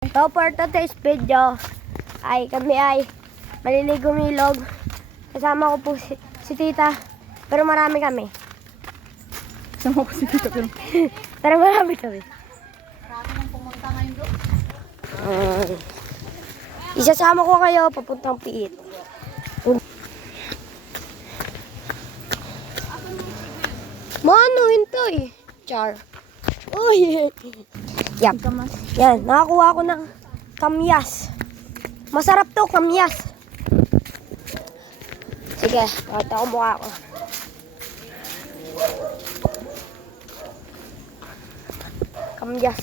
So for today's video ay kami ay maliligo milog. Kasama ko po si, si tita. Pero marami kami. Sama ko si Tito pero Pero marami kami. Um, isasama ko kayo papuntang piit. Mano, hintoy. Char. Uy. Yap. Yan, nakakuha ko ng kamyas. Masarap to, kamyas. Sige, pakita ko mukha ko. Kamyas.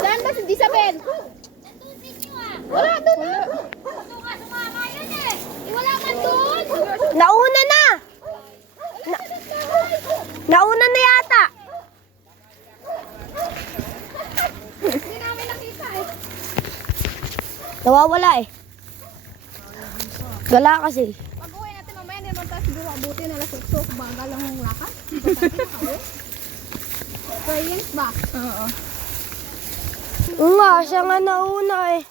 Saan ba si Isabel? Wala doon. Wala. Wala man doon! Nauna na! Na, nauna na yata. Hindi namin nakita eh. Nawawala eh. Gala kasi. Pag uwi natin mamaya, hindi naman tayo siguro abuti na lasok-sok. Bangga lang yung lakas. Experience ba? Oo. Nga, siya nga nauna eh.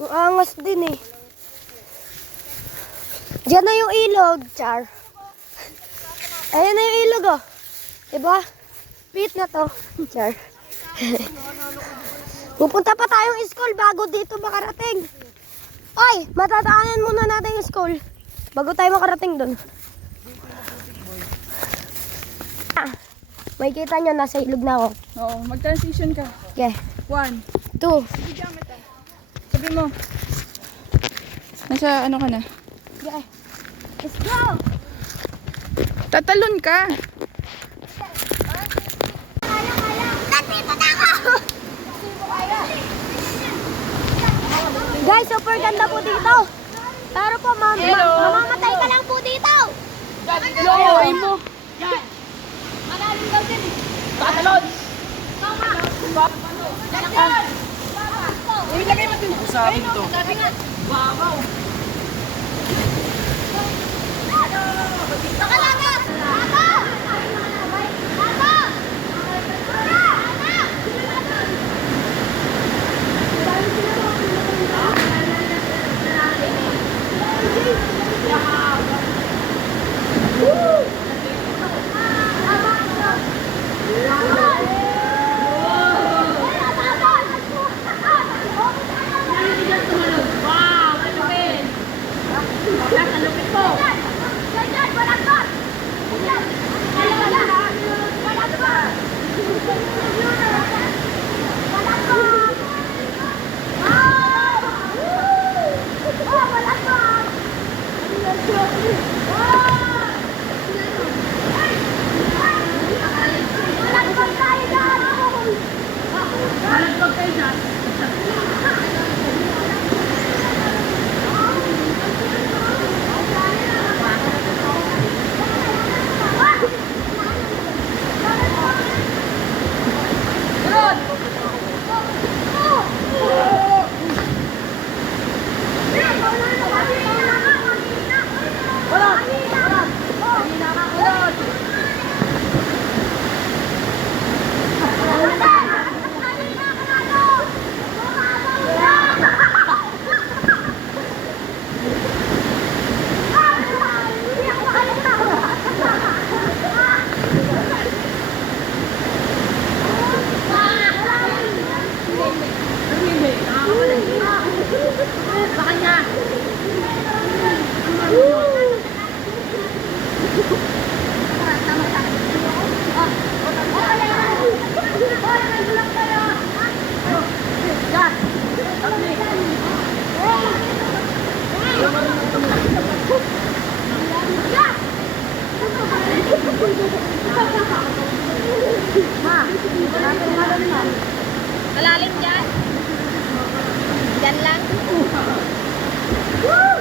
Yung angas din eh. Diyan na yung ilog, Char. Ayan na yung ilog oh. Diba? Pit na to, Char. Pupunta pa tayong school bago dito makarating. Oy, matadaanan muna natin yung school. Bago tayo makarating dun. Ah, may kita nyo, nasa ilog na ako. Oo, mag-transition ka. Okay, One. two, Sabi mo. Nasa ano ka na? Okay. Let's go! Tatalon ka. Guys, super ganda po dito. Pero po, ma ma mamamatay ka lang po dito. Looy mo. Malalim daw din eh. Tatalon. Nakalaga! Ako! Woo! Malalim dyan? Dyan lang? Woo!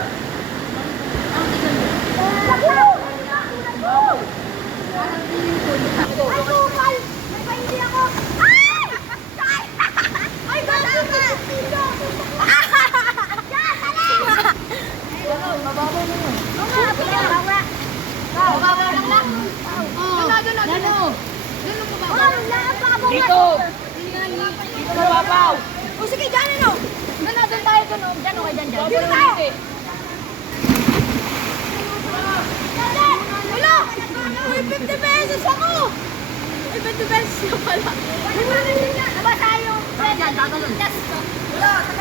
Dito! Dito mababaw! O sige, dyan ano? Doon na, doon tayo doon. Dyan o, dyan, dyan. Dito tayo! Wala! Uy, 50 pesos ako! Uy, 50 pesos na pala. Nabasa yung... Dyan, dyan, dyan.